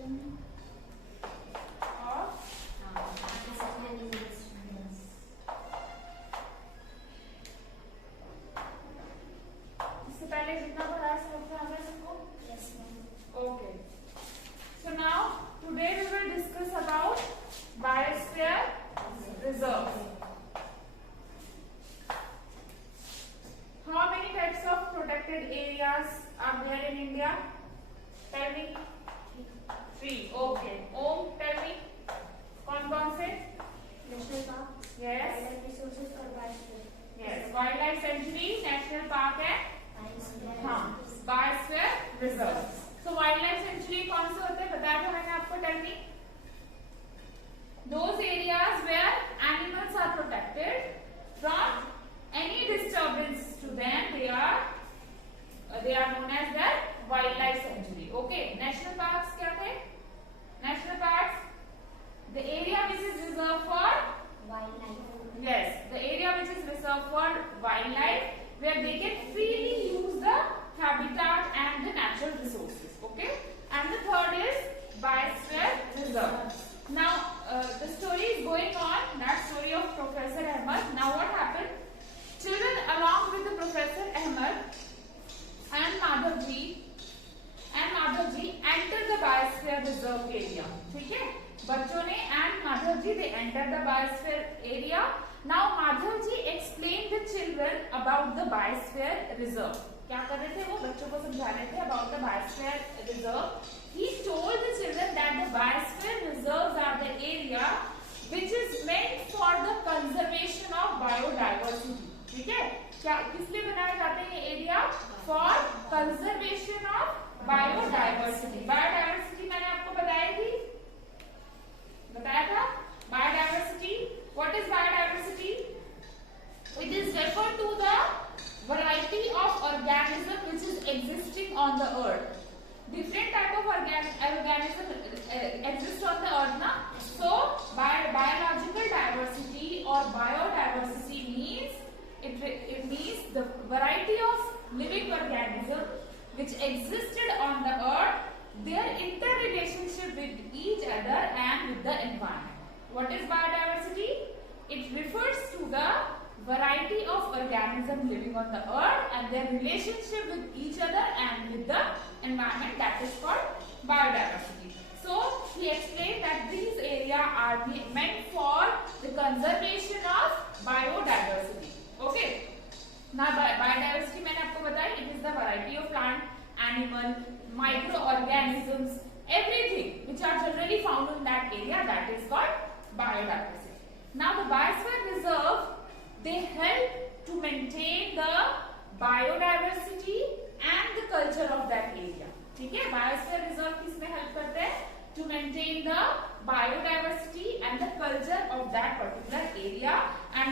इससे पहले जितना पढ़ा समझ में आ गया सबको? Yes, ma'am. Okay. So now today we will discuss about biosphere reserve. How many types of protected areas are there in India? Tell me. 3. Okay. Om, tell me. कौन से? National Park. Yes. Wildlife resources और biosphere. Yes. Wildlife sanctuary, national park है. हाँ. Biosphere reserve. So wildlife sanctuary कौन से होते हैं बताया था मैंने आपको. Tell me. Those areas where animals are protected from any disturbance to them, they are known as the wildlife sanctuary. Okay. National parks क्या थे? National parks, the area which is reserved for Wildlife. yes, the area which is reserved for wildlife, where they can freely use the habitat and the natural resources. Okay. And the third is biosphere reserve. Now the story is going on, that story of Professor Ahmed. Now what happened? Children along with the Professor Ahmed and Madhavji entered the biosphere reserve area. ठीक है? बच्चों ने and Madhavji they entered the biosphere area. Now Madhavji explained the children about the biosphere reserve. क्या कर रहे थे वो? बच्चों को समझा रहे थे about the biosphere reserve. He told the children that the biosphere reserves are the area which is meant for the conservation of biodiversity. ठीक है? क्या किस लिए बनाए जाते हैं ये area? For conservation of biodiversity. Biodiversity मैंने आपको बताया था. Biodiversity, what is biodiversity? It is refer to the variety of organism which is existing on the earth. Different type of organism exist on the earth na. So biological diversity or biodiversity means it means the variety of living organism which existed on the earth, their interrelationship with each other and with the environment. What is biodiversity? It refers to the variety of organisms living on the earth and their relationship with each other and with the environment. That is called biodiversity. So he explained that these areas are meant for the conservation of biodiversity. Okay. Now biodiversity मैंने आपको बताया, it is the variety of plant, animal, microorganisms, everything which are generally found in that area, that is called biodiversity. Now the biosphere reserve, they help to maintain the biodiversity and the culture of that area. ठीक है? Biosphere reserve किसमें help करते हैं? To maintain the biodiversity and the culture of that particular area, and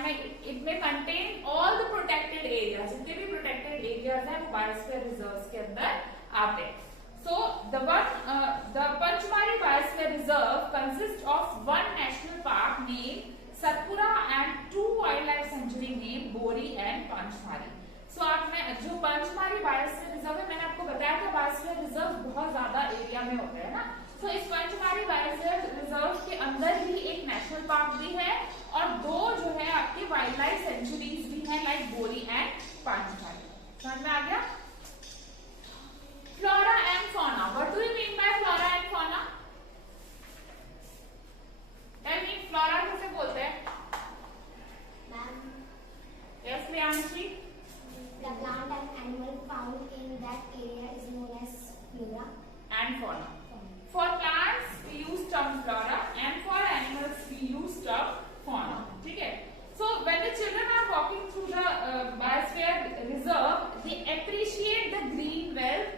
it may contain all the protected areas. जितने भी protected areas हैं वो biosphere reserves के अंदर आते हैं. So the Panchmari Biosphere Reserve consists of one national park named Satpura and two wildlife sanctuary named Bori and Panchmari. So आप में जो पंचमारी बायोस्फीयर रिजर्व है, मैंने आपको बताया था बायोस्फीयर रिजर्व बहुत ज्यादा एरिया में होते हैं ना. So इस पंचमारी बायोस्फीयर रिजर्व के अंदर ही एक नेशनल पार्क भी है और दो जो है आपके वाइल्ड लाइफ सेंचुरीज भी हैं, लाइक बोरी एंड पंचमारी. समझ में आ गया? Flora and fauna. What do you mean by flora and fauna? Tell me, flora किसे बोलते हैं? Ma'am, yes Liyanshi. the plant and animal found in that area is known as flora And fauna. For plants we use term flora and for animals we use term fauna. ठीक है? So when the children are walking through the biosphere reserve, they appreciate the green wealth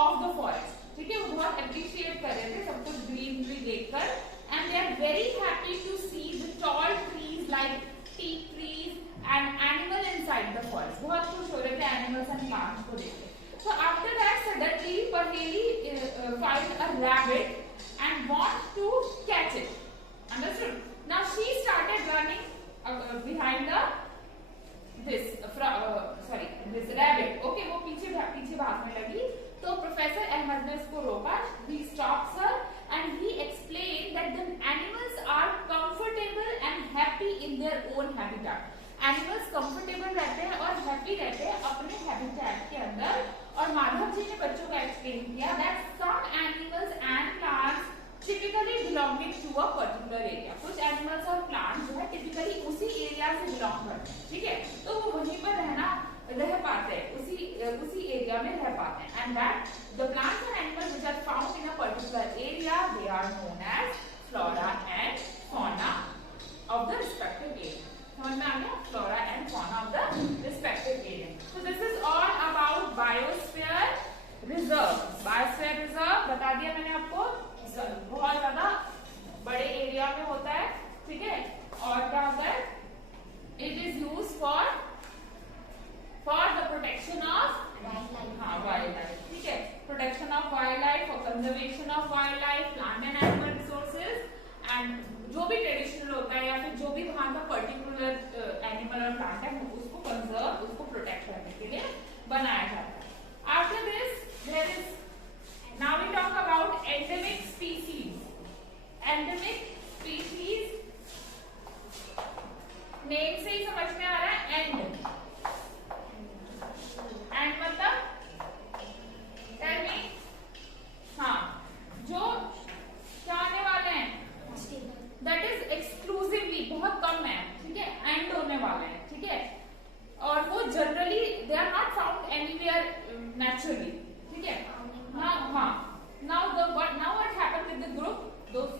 of the forest. ठीक है? वो बहुत appreciate कर रहे थे सब कुछ greenery देखकर, and they are very happy to see the tall trees like teak trees and animal inside the forest. बहुत खुश हो रहे थे animals and plants को देखकर. So after that suddenly Paheli finds a rabbit and wants to catch it. Understood? Now she started running behind this rabbit. Okay, वो पीछे भागने लगी. तो प्रोफेसर अहमद ने उसको रोका. He stops her and दिया मैंने आपको, बहुत ज्यादा बड़े एरिया में होता है, ठीक है। और क्या होता है, it is use for the protection of wild life, ठीक है, प्रोटेक्शन ऑफ वाइल्ड लाइफ और conservation of wild life, plant and animal resources, and जो भी ट्रेडिशनल होता है या फिर जो भी वहां का पर्टिकुलर एनिमल और प्लांट है उसको कंजर्व, उसको प्रोटेक्ट करने के लिए बनाया जाता है। After this there is, now we talk about endemic species. Endemic species name से ही समझ में आ रहा है, एंड मतलब टेल मी, हाँ, जो क्या आने वाले हैं, दैट इज एक्सक्लूसिवली, बहुत कम है, ठीक है, एंड होने वाले हैं, ठीक है, और वो generally they are not found anywhere naturally, ठीक है। Now what happened with the group, those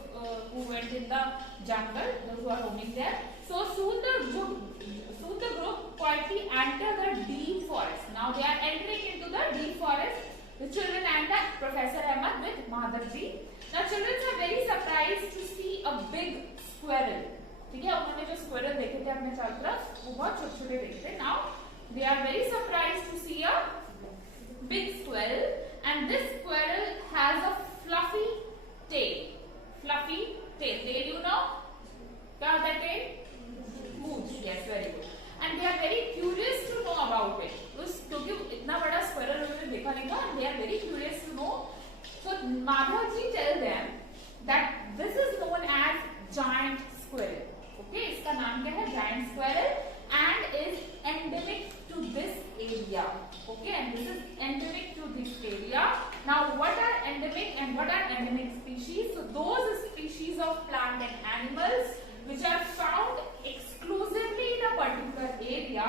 who went in the jungle, those who are roaming there, so soon the group quietly enter the deep forest. Now they are entering into the deep forest, the children and the Professor Ahmed with Madhavji. Now children are very surprised to see a big squirrel, ठीक है, उन्होंने जो squirrel देखे थे अपने चारों तरफ वो बहुत छोटे छोटे देखे थे। Now they are very surprised to see a big squirrel, and this squirrel has a fluffy tail. Fluffy tail, you know क्या होता है tail? Smooth, yes, very good. And they are very curious to know about it. क्योंकि इतना बड़ा squirrel उन्होंने देखा नहीं था, and they are very curious to know. So Madhavji tell them that this is known as giant squirrel. Okay, इसका नाम क्या है? Giant squirrel, and is endemic to this area. Okay, and this is endemic to this area. Now what are endemic and what are endemic species? So those species of plant and animals which are found exclusively in a particular area,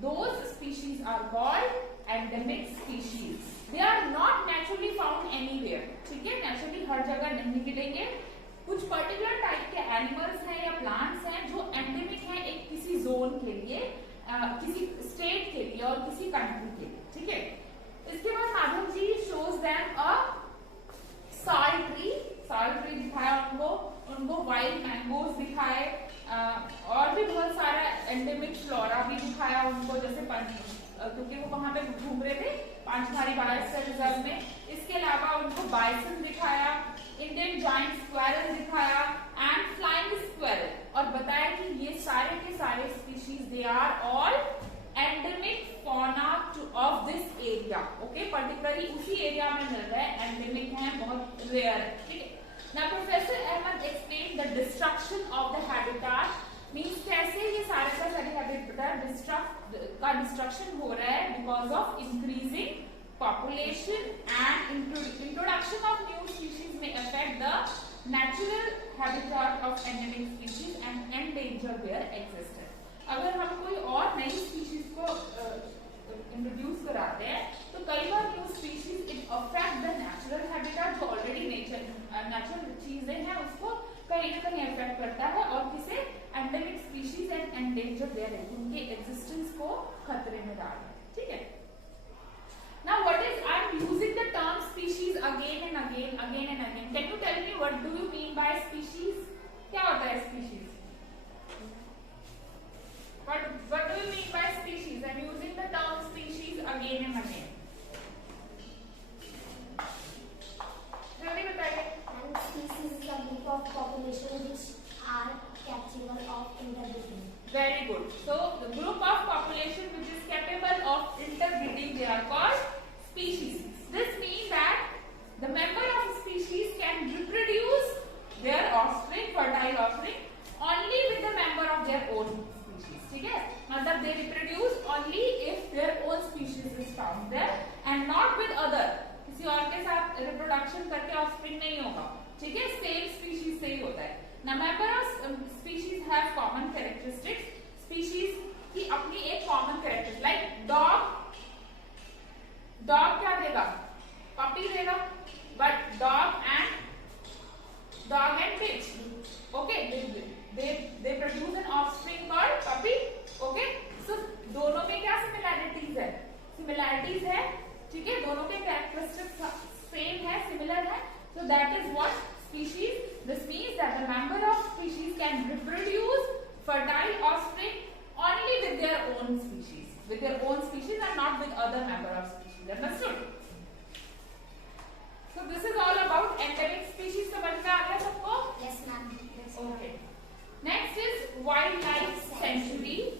those species are called endemic species. They are not naturally found anywhere, ठीक है, naturally हर जगह नहीं मिलेंगे। कुछ particular type के animals हैं या plants हैं जो एंडेमिक हैं एक किसी जोन के लिए, किसी स्टेट के लिए और किसी कंट्री के लिए, ठीक है। इसके बाद Madhav ji shows them a salt tree दिखाया उनको वाइल्ड मैंगोज दिखाए, और भी बहुत सारा एंडेमिक फ्लोरा भी दिखाया उनको, जैसे क्योंकि वो वहां पे घूम रहे थे पांचमारी बायोस्फीयर रिजर्व में। इसके अलावा उनको बाइसन दिखाया, इंडियन जायंट स्क्वायरल दिखाया एंड फ्लाइंग स्क्वायरल, और बताया कि ये सारे के सारे species they are all endemic fauna of this area. Okay, particularly उसी एरिया में मिल रहा है, एंडेमिक है, बहुत रेयर है, ठीक है। Now Professor Ahmed explained the destruction of the habitat, means कैसे ये सारे का सारे habitat का destruction हो रहा है because of increasing population and introduction of new species may affect the natural habitat of endemic species and endanger their existence. अगर हम कोई और नई स्पीशीज को इंट्रोड्यूस कराते हैं तो कई बार new species it affect the natural habitat, जो ऑलरेडी नेचुरल चीजें हैं उसको कहीं ना कहीं अफेक्ट करता है और किसे endemic species and endanger there, उनके एग्जिस्टेंस को खतरे में डालता है, ठीक है। Now what is, I am using the term species again and again. Can you tell me what do you mean by species? क्या होता है species? What do you mean by species? I am using the term species again and again. जल्दी बताइए। And species is a group of population which are capable of interbreeding. Very good. So the group of population which is capable of interbreeding, they are called species. This means that the member of a species can reproduce their offspring, fertile offspring, only with the member of their own species. ठीक है, मतलब they reproduce only if their own species is found there and not with other. किसी और के साथ reproduction करके offspring नहीं होगा, ठीक है, सेम स्पीशीज से ही होता है। Now member of species have common characteristics. Species की अपनी एक common characteristic, like dog क्या देगा? Puppy देगा, but dog and bitch, okay, they produce an offspring called puppy, okay. So दोनों में क्या similarities है, ठीक है, दोनों के कैरेक्टरिस्टिक्स सेम है, सिमिलर है, तो So that is what species. This means that the member of species can reproduce fertile offspring only with their own species, and not with other member of species. Understood? So this is all about endemic species. समझ में आ गया सबको? Yes, ma'am. Okay. Next is wildlife sanctuary.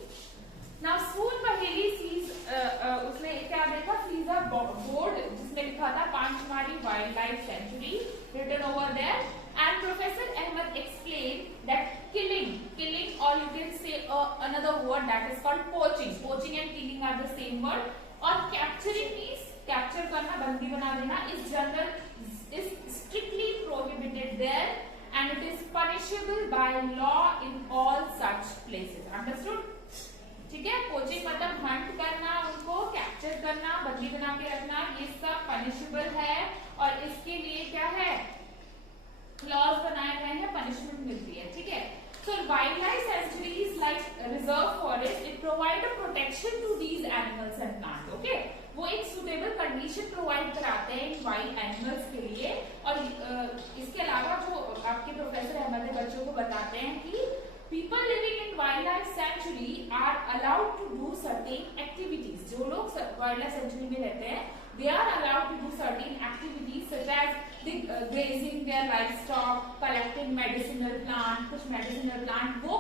Now soon Baheli sees उसने क्या देखा? Sees a board जिसमें लिखा था पांचमारी wildlife sanctuary written over there, and Professor Ahmed explained that killing, or you can say another word that is called poaching. Poaching and killing are the same word. और capturing means capture करना, बंदी बना देना, is strictly prohibited there, and it is punishable by law in all such places. Understood? ठीक है? Poaching मतलब Hunt करना, उनको कैप्चर करना, बंदी बना के रखना, ये सब पनिशेबल है, और इसके लिए क्या है? लॉज बनाए गए हैं, पनिशमेंट मिलती है. ठीक है? So wildlife sanctuaries like reserve forest, it provide a protection to these animals and plants. Okay? वो एक सुटेबल कंडीशन प्रोवाइड कराते हैं इन वाइल्ड एनिमल्स के लिए. और इसके अलावा जो आपके प्रोफेसर अहमद बच्चों को बताते हैं कि people living in wildlife sanctuary are allowed to do certain activities. जो लोग wildlife sanctuary में रहते हैं, they are allowed to do certain activities such as grazing their livestock, collecting medicinal plant, कुछ medicinal plant वो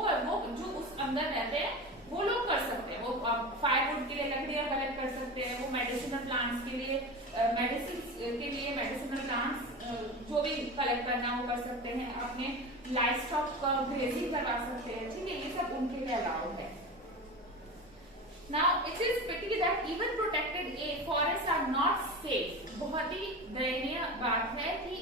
जो उस अंदर रहते हैं वो लोग कर सकते हैं. वो फायरवुड के लिए लकड़ियां कलेक्ट कर सकते हैं, वो मेडिसिनल प्लांट्स के लिए मेडिसिनल प्लांट्स जो भी कलेक्ट करना वो कर सकते हैं, अपने लाइवस्टॉक का ग्रेजिंग करवा सकते हैं. ठीक है? ये सब उनके लिए अलाउड है. Now it is pity that even protected forests are not safe. बहुत ही दयनीय बात है कि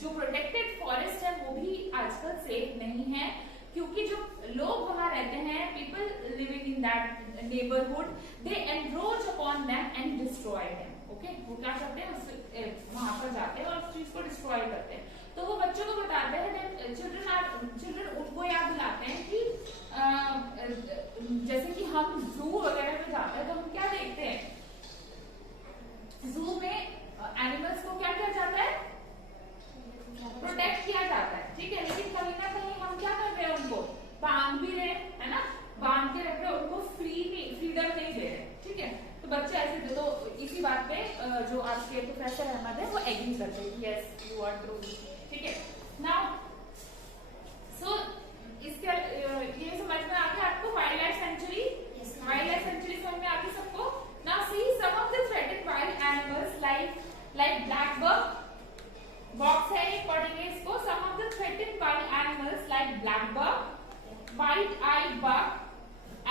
जो प्रोटेक्टेड फॉरेस्ट है वो भी आजकल सेफ नहीं है, क्योंकि जो लोग वहां रहते हैं, people living in that neighbourhood, they encroach upon them and destroy them. Okay? वो क्या करते हैं? वहां पर जाते हैं और उस चीज को डिस्ट्रॉय करते हैं. तो वो बच्चों को बताते हैं, चिल्ड्रन उनको याद दिलाते हैं कि जैसे कि हम जू वगैरह में जाते हैं तो हम क्या देखते हैं? जू में एनिमल्स को क्या किया जाता है? प्रोटेक्ट किया जाता है. ठीक है? लेकिन कहीं ना कहीं हम क्या कर रहे हैं? उनको बांध भी रहे है ना, बांध के रख रहे हैं, उनको फ्रीडम नहीं दे रहे. ठीक है? तो बच्चे ऐसे तो इसी बात पे जो आपके प्रोफेसर अहमद है वो एग्री करते हैं कि यस यू आर ट्रू. ठीक है? नाउ सो इसके ये समझ में आ गया आपको wild life sanctuary? Wild life sanctuary समझ में आ गई सबको? Now see some of the threatened wild animals like black buck. Box है, एक पढ़ेंगे इसको. Some of the threatened wild animals like black buck, white eyed buck,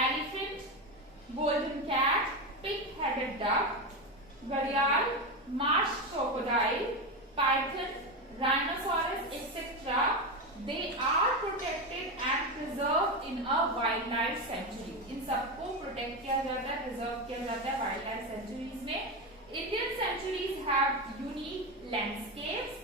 elephant, golden cat, pig-headed duck, घड़ियाल, marsh crocodile, python, rhinoceros, etc. They are protected and preserved in a wildlife sanctuary. इन सबको protect किया जाता है, preserve किया जाता है wild life sanctuaries में. Indian sanctuaries have unique landscapes,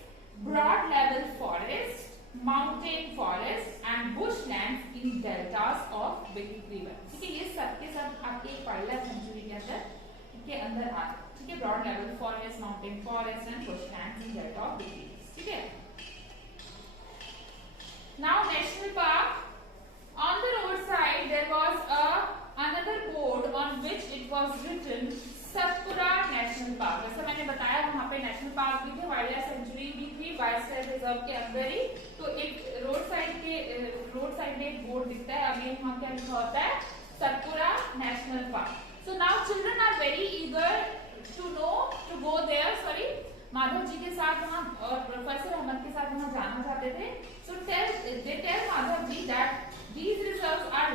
broad level forests, mountain forests and bushlands in deltas of big river. ठीक है? ये सब के सब आपके वाइल्ड लाइफ सेंचुरी के अंदर आते हैं. ठीक है? Broad level forest, mountain forest and bushlands in delta of big river. ठीक है? Now national park. On the roadside there was another board on which it was written Satpura national park. जैसा मैंने बताया वहां पे नेशनल पार्क भी थे, wild life century भी थी, बायोस्फीयर रिजर्व के अंदर ही. तो एक रोड साइड में एक बोर्ड दिखता है. अभी वहां क्या लिखा होता है? Satpura national park. So now children are very eager to know to go there. Sorry, Madhav ji के साथ वहां और प्रोफेसर अहमद के साथ वहां जाना चाहते थे. So they tell Madhav ji that these reserves are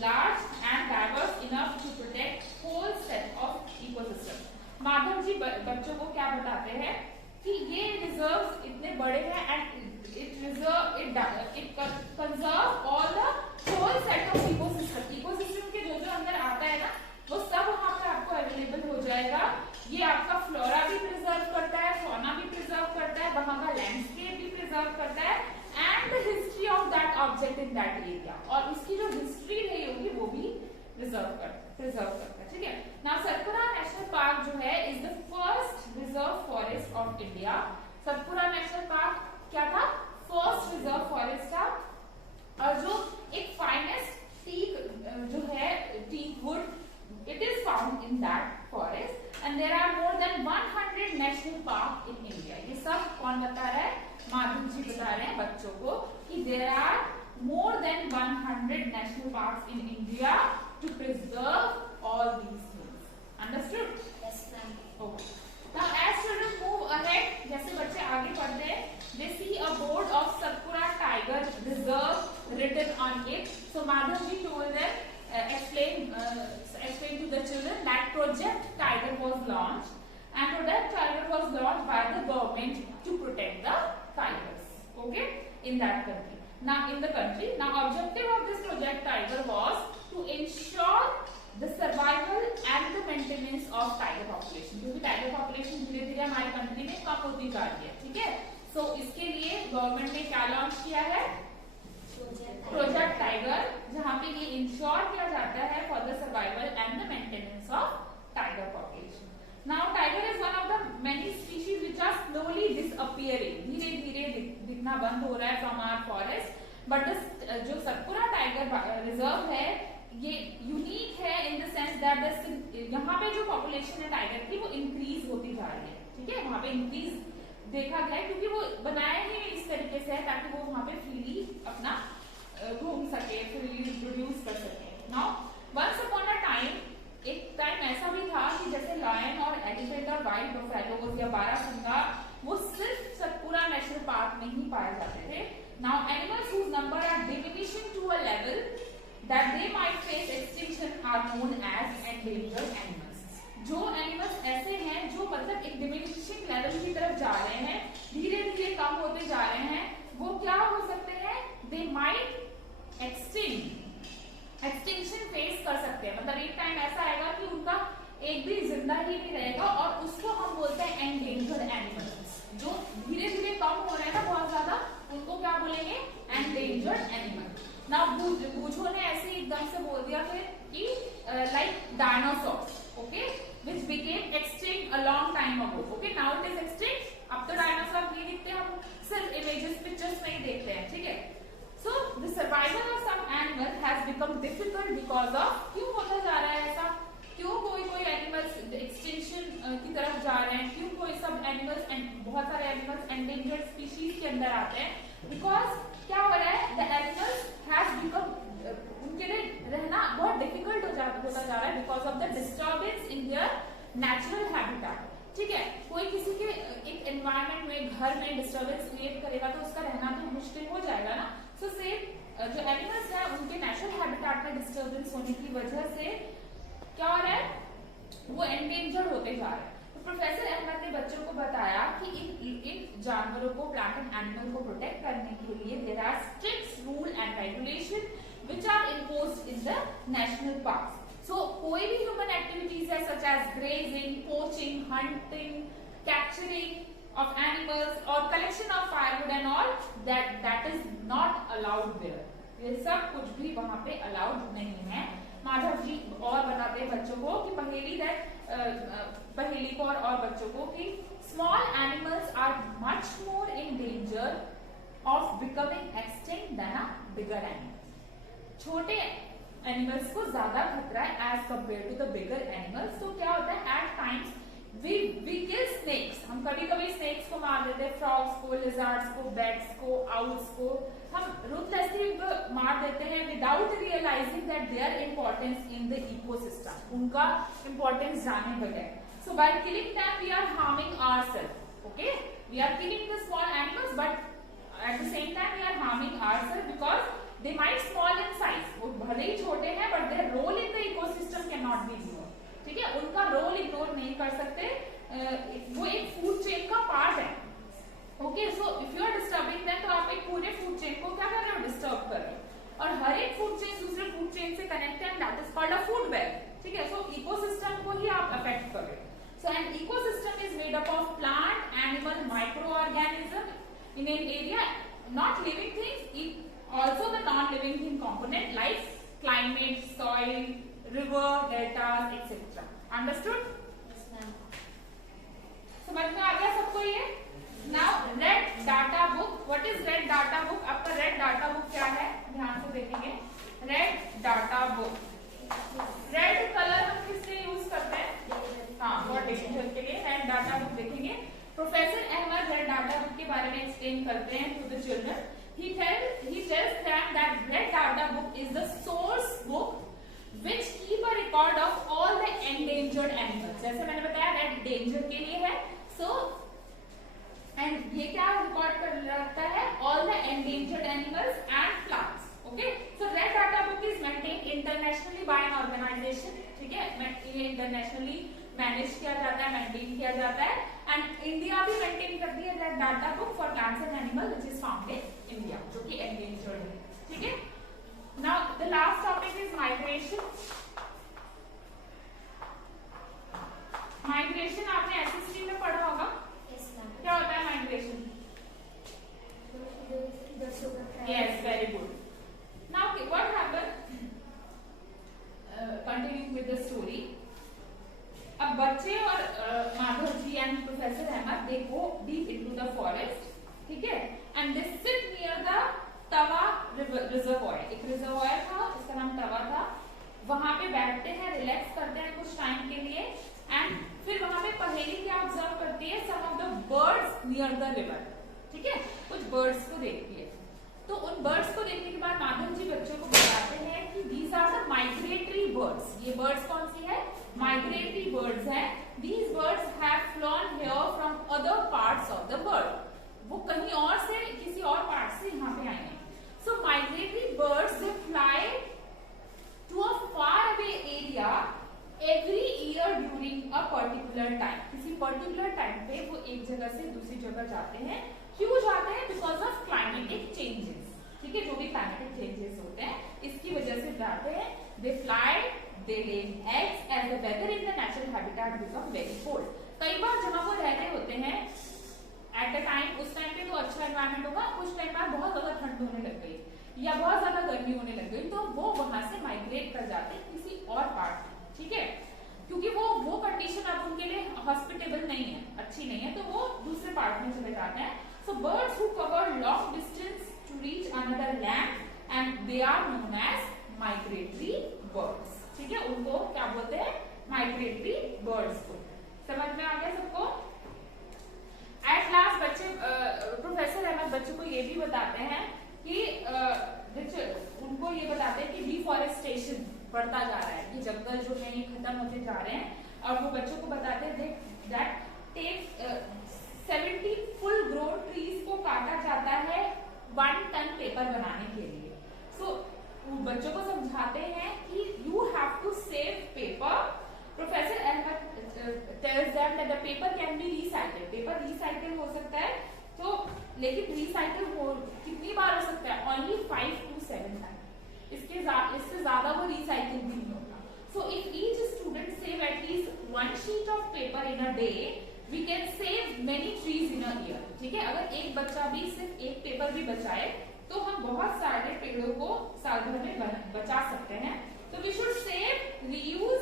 large and diverse enough to protect whole set of ecosystem. Madhav ji बच्चों को क्या बताते हैं कि ये रिजर्व्स इतने बड़े हैं and it conserve all the whole set of ecosystem. Ecosystem के जो अंदर आता है ना वो सब वहां पे आपको अवेलेबल हो जाएगा. ये आपका फ्लोरा भी प्रिजर्व करता है, फौना भी प्रिजर्व करता है, वहां का लैंडस्केप भी प्रिजर्व करता है and the history of that object in that area. और उसकी जो हिस्ट्री रही होगी वो भी प्रिजर्व करता है. ठीक है? Now Satpura National Park जो है is the first reserve forest of India Satpura national park क्या था? फर्स्ट रिजर्व फॉरेस्ट था, और जो एक फाइनेस्ट टीक जो है teak wood, it is found in that forest, and there are more than 100 national park in India. ये सब कौन बता रहा है? माधव जी बता रहे हैं बच्चों को कि there are more than 100 national parks in India to preserve all these things. Understood? Yes, ma'am. Okay. Now as children move ahead, जैसे बच्चे आगे बढ़ते हैं, they see a board of Satpura Tiger Reserve written on it. So Madhav ji told them, explain to the children that Project Tiger was launched, and Project Tiger was launched by the government to protect the tigers. Okay, in that country. Now in the country, now objective of this Project Tiger was to ensure the survival and the maintenance of tiger population. क्योंकि tiger population धीरे धीरे हमारे country में कम होती जा रही है, ठीक है? सो इसके लिए गवर्नमेंट ने क्या लॉन्च किया है? प्रोजेक्ट टाइगर, जहां पे ये इंश्योर किया जाता है for the survival and the maintenance of tiger population. Now tiger is one of the many species which are slowly disappearing. धीरे धीरे दिखना बंद हो रहा है फ्रॉम आवर फॉरेस्ट. बट जो सतपुरा टाइगर रिजर्व है ये यूनिक है इन द सेंस दैट यहाँ पे जो पॉपुलेशन है टाइगर की वो इंक्रीज होती जा रही है, ठीक है? वहां पे इंक्रीज देखा गया है क्योंकि वो बनाया ही इस तरीके से है ताकि वो वहां पे फ्रीली अपना घूम सके, फ्रीली रिप्रोड्यूस कर सके. Now once upon a time, एक टाइम ऐसा भी था कि जैसे लायन और एलिफेंट और वाइल्ड बफेलोज या बारहसिंगा वो सिर्फ सतपुरा नेशनल पार्क में ही पाए जाते थे. Now animals whose number are diminishing to a level that they might face extinction are known as endangered animals. जो एनिमल्स ऐसे हैं जो मतलब एक डिमिनिशिंग लेवल की तरफ जा रहे हैं, धीरे धीरे कम होते जा रहे हैं, वो क्या हो सकते हैं? They might extinction फेस कर सकते हैं. मतलब एक टाइम ऐसा आएगा कि उनका एक भी जिंदा ही नहीं रहेगा और उसको हम बोलते हैं endangered animals. जो धीरे धीरे कम हो रहे हैं ना बहुत ज्यादा, उनको क्या बोलेंगे? endangered animal. Now बूझो ने ऐसे एकदम से बोल दिया फिर कि like dinosaurs, okay, which became extinct a long time ago. Okay, now it is extinct. अब तो डायनासोर नहीं दिखते, हम सिर्फ इमेजेस पिक्चर्स में ही देखते हैं, ठीक है? So the survival of some animal has become difficult because of, क्यों होता जा रहा है ऐसा? क्यों कोई एनिमल्स एक्सटिंक्शन की तरफ जा रहे हैं? क्यों कोई सब एनिमल्स, बहुत सारे एनिमल्स एंडेंजर्ड स्पीशीज के अंदर आते हैं? बिकॉज क्या हो रहा है? द एनिमल्स हैज बिकम, उनके लिए रहना बहुत डिफिकल्ट होता जा रहा है because of the disturbance in their natural habitat. ठीक है, कोई किसी के एक एनवायरनमेंट में, घर में डिस्टर्बेंस क्रिएट करेगा तो उसका रहना तो मुश्किल हो जाएगा ना. सो सेम जो एनिमल्स हैं उनके नेचुरल हैबिटेट में डिस्टर्बेंस होने की वजह से क्या हो रहा है? वो एंडेंजर्ड होते जा रहे हैं. तो प्रोफेसर अहमद ने बच्चों को बताया कि इन जानवरों को, प्लांट एंड एनिमल को प्रोटेक्ट करने के लिए there are strict rule and regulation which are imposed in the national parks. So कोई भी ह्यूमन एक्टिविटीज है such as grazing, poaching, hunting, capturing of animals और collection of firewood and all, that is not allowed there. ये सब कुछ भी वहां पे अलाउड नहीं है. माधव जी और बताते हैं बच्चों को कि पहेली को और बच्चों को कि small animals are much more in danger of becoming extinct than a bigger animal. छोटे एनिमल्स को ज्यादा खतरा है as compare to the bigger animals. तो क्या होता है? At times we kill snakes. हम कभी कभी स्नेक्स को मार देते हैं, फ्रॉग्स को, लिजर्ड्स को, बैट्स को, आउल्स को हम रूथलेसली मार देते हैं without realising that their importance in the ecosystem. उनका इंपॉर्टेंस जाने बगैर. So by killing them we are harming ourself. Okay, we are killing the small animals but at the same time we are harming ourself because they might small in size. वो भले ही छोटे हैं but their role in the ecosystem can not be ignored. ठीक है, उनका role ignore नहीं कर सकते. वो एक फूड चेन का पार्ट है. Okay, so if you are disturbing them तो आप एक पूरे फूड चेन को क्या कर रहे हो? डिस्टर्ब कर रहे हो. और हर एक फूड चेन दूसरे फूड चेन से कनेक्ट है, that is called a food web. ठीक है, सो इकोसिस्टम को ही आप अफेक्ट कर रहे हो. So an ecosystem is made up of plant, animal, micro organism in an area, not living things, also the non-living thing component like climate, soil, river, deltas, etc. Understood? Yes, ma'am. समझ में आ गया सबको ये? Now red data book, what is red data book? आपका red data book क्या है, ध्यान से देखेंगे। Red data book, red colour हम किससे यूज करते हैं? हाँ, फॉर डेंजर के लिए रेड डाटा बुक देखेंगे। Professor Ahmed red data book के बारे में एक्सप्लेन करते हैं to the children. He tells them that red data book is the source book which keep a record of all the endangered animals. जैसे मैंने बताया red danger के लिए है, so and ये क्या रिकॉर्ड कर रखता है? All the endangered animals and plants. Okay, so red data book is maintained internationally by an organization. ठीक है, ये इंटरनेशनली मैनेज किया जाता है, मेंटेन किया जाता है, एंड इंडिया भी मेंटेन करती है that data book for plants and animal which is found in India, जो कि एंडेंजर्ड है। ठीक है, now the last topic is migration. Migration आपने एसएसटी में पढ़ा होगा। क्या होता है migration? Yes, very good. Now what happened, continuing with the story. अब बच्चे और Madhav ji and professor Ahmad they go deep into the forest, ठीक है, and they sit near the Tawa reservoir. एक रिजर्वॉयर था, इसका नाम तवा था। वहां पे बैठते हैं, रिलैक्स करते हैं कुछ टाइम के लिए, एंड फिर वहां पे पहेली क्या ऑब्जर्व करती है? Some of the birds near the river. ठीक है, कुछ बर्ड्स को देखती है। तो उन बर्ड्स को देखने के बाद माधव जी बच्चों को बताते हैं कि these are the migratory birds. ये बर्ड्स कौन सी है? माइग्रेटरी बर्ड्स हैं। These birds have flown here from other parts of the world. वो कहीं और से, किसी और पार्ट से यहाँ पे आए हैं। So migratory birds they fly to a far away area every year during a particular time. किसी पर्टिकुलर टाइम पे वो एक जगह से दूसरी जगह जाते हैं। क्यों जाते हैं? Because of climatic changes. ठीक है, जो भी क्लाइमेटिक चेंजेस होते हैं इसकी वजह से जाते हैं। They fly, they lay eggs as the weather in the natural habitat become very cold. कई बार जहाँ वो रह रहे होते हैं एट अ टाइम, उस टाइम पे तो अच्छा एनवायरमेंट होगा, कुछ टाइम बाद बहुत ज्यादा ठंड होने लग गई या बहुत ज्यादा गर्मी होने लग गई, तो वो वहां से माइग्रेट कर जाते हैं किसी और पार्ट में। ठीक है, क्योंकि वो कंडीशन अब उनके लिए हॉस्पिटेबल नहीं है, अच्छी नहीं है, तो वो दूसरे पार्ट में चले जाते हैं। So birds who cover long distance to reach another land and they are known as migratory birds. ठीक है, उनको क्या बोलते हैं? माइग्रेटरी बर्ड्स को। समझ में आ गया सबको? एट लास्ट बच्चे, प्रोफेसर अहमद बच्चों को ये भी बताते हैं कि उनको ये बताते हैं कि डिफॉरेस्टेशन बढ़ता जा रहा है, कि जंगल जो है ये खत्म होते जा रहे हैं, और वो बच्चों को बताते हैं that take 70 full grown trees को काटा जाता है 1 टन पेपर बनाने के लिए। सो बच्चों को समझाते हैं कि you have to save paper. Professor Ahmed tells them that the paper can be recycled. Paper recycle हो सकता है, तो लेकिन रिसाइकल हो कितनी बार हो सकता है? Only 5 to 7 time. इससे ज्यादा वो रिसाइकिल भी नहीं होगा। So if each student save at least 1 sheet of paper in a day, we can save many trees in a year. ठीक है, अगर एक बच्चा भी सिर्फ एक पेपर भी बचाए तो हम बहुत सारे पेड़ों को साल भर में बचा सकते हैं। तो we should save, reuse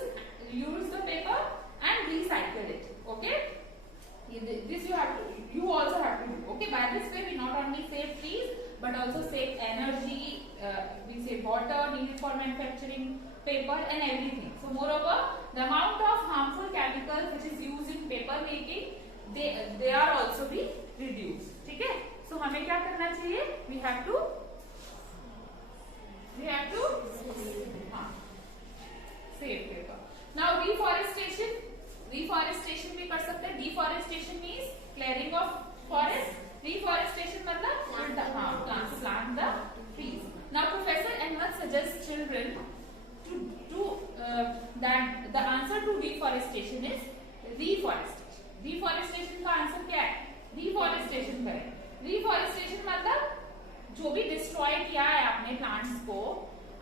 the paper and recycle it. Okay, this you also have to do. Okay, by this way we not only save trees but also save energy, we save water needed for manufacturing paper and everything. So moreover, the amount of harmful chemicals which is used in paper making, they are also be reduced. ठीक है, so हमें क्या करना चाहिए? We have to save paper. Now reforestation भी कर सकते हैं। Deforestation means clearing of forest. Reforestation मतलब plant the trees. Now Professor Ahmad suggests children that the answer to deforestation is reforestation. Deforestation का आंसर क्या है? Reforestation करें। Reforestation मतलब जो भी डिस्ट्रॉय किया है आपने प्लांट्स को,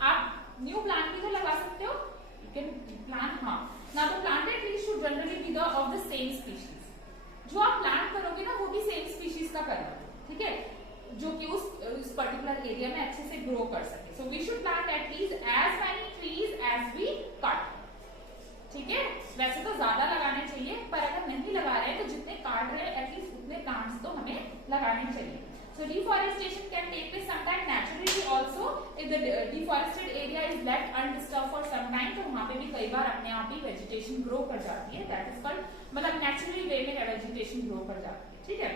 आप न्यू प्लांट भी तो लगा सकते हो। यू कैन प्लांट, हाँ। Now the planted tree should generally be of the same species. जो आप प्लांट करोगे ना वो भी सेम स्पीशीज का करना, ठीक है, जो कि उस पर्टिकुलर एरिया में अच्छे से ग्रो कर सके। So we should plant at least as many trees as we cut. ठीक है, वैसे तो ज्यादा लगाने चाहिए, पर अगर नहीं लगा रहे हैं तो जितने काट रहे हैं एटलीस्ट उतने प्लांट्स तो हमें लगाने चाहिए. So deforestation can take place sometime naturally also if the deforested area is left undisturbed for some time. तो वहाँ पे भी कई बार अपने आप ही वेजिटेशन ग्रो कर जाती है. That is called मतलब नेचुरली वे में वेजिटेशन ग्रो कर जाती है. ठीक है,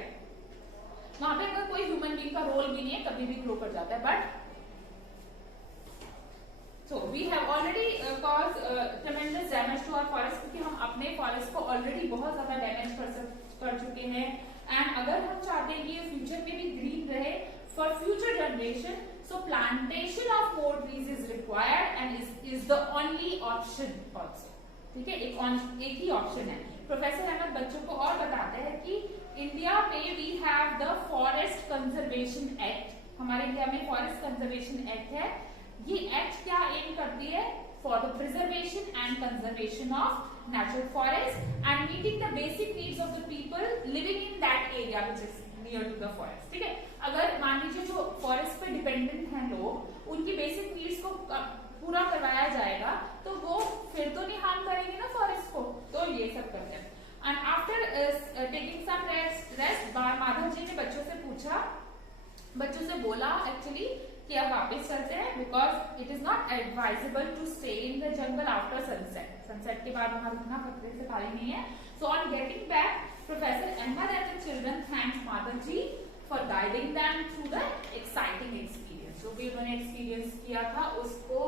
वहाँ पे अगर कोई ह्यूमन बीइंग का रोल भी नहीं है, कभी भी ग्रो कर जाता है. But so we have already caused tremendous damage to our forest, क्योंकि हम अपने फॉरेस्ट को ऑलरेडी बहुत ज्यादा डैमेज कर चुके हैं. एंड अगर हम चाहते हैं कि ये फ्यूचर में भी ग्रीन रहे for future generation, so plantation of more trees is required and is the only option also. ठीक है, एक ही ऑप्शन है. प्रोफेसर अहमद बच्चों को और बताते हैं कि इंडिया में we have the forest conservation act. हमारे इंडिया में फॉरेस्ट कंजर्वेशन एक्ट है. ये एक्ट क्या एम करती है? For the preservation and conservation of natural forest and meeting the basic needs of the people living in that area which is near to the forest. ठीक है, अगर मान लीजिए जो फॉरेस्ट पे डिपेंडेंट हैं लोग, उनकी बेसिक नीड्स को पूरा करवाया जाएगा तो वो फिर तो नहीं हार्म करेंगे ना फॉरेस्ट को. तो ये सब करते हैं. And after taking some rest Madhav ji ने बच्चों से पूछा, बच्चों से बोला एक्चुअली कि अब वापस चलते हैं because it is not advisable to stay in the jungle after sunset. Sunset के बाद वहां रुकना खतरे से खाली नहीं है. So on getting back professor Ahmad and the children thanks Madhav ji for guiding them through the exciting experience. जो भी उन्होंने एक्सपीरियंस किया था उसको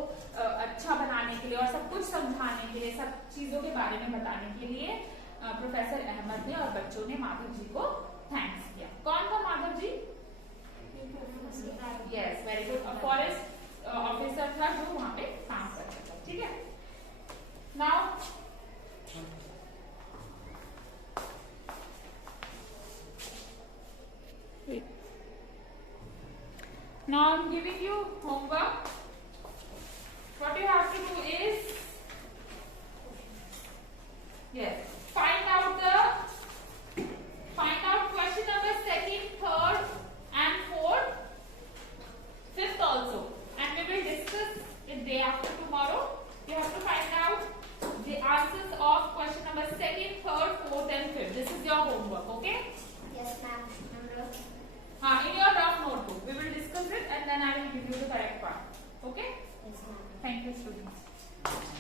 अच्छा बनाने के लिए और सब कुछ समझाने के लिए, सब चीजों के बारे में बताने के लिए प्रोफेसर अहमद ने और बच्चों ने माधव जी को थैंक्स किया. कौन था Madhav ji? Yes, very good. Forest officer था जो वहां पे काम करता था. ठीक है, now I'm giving you homework. What you have to do is, yes, find out question number 2nd, 3rd and 4th, 5th also, and we will discuss it day after tomorrow. You have to find out the answers of question number 2nd, 3rd, 4th and 5th. This is your homework, okay? Yes, ma'am. In your rough notebook, we will discuss it and then I will give you the correct part. Okay? Yes, ma'am. Thank you, students.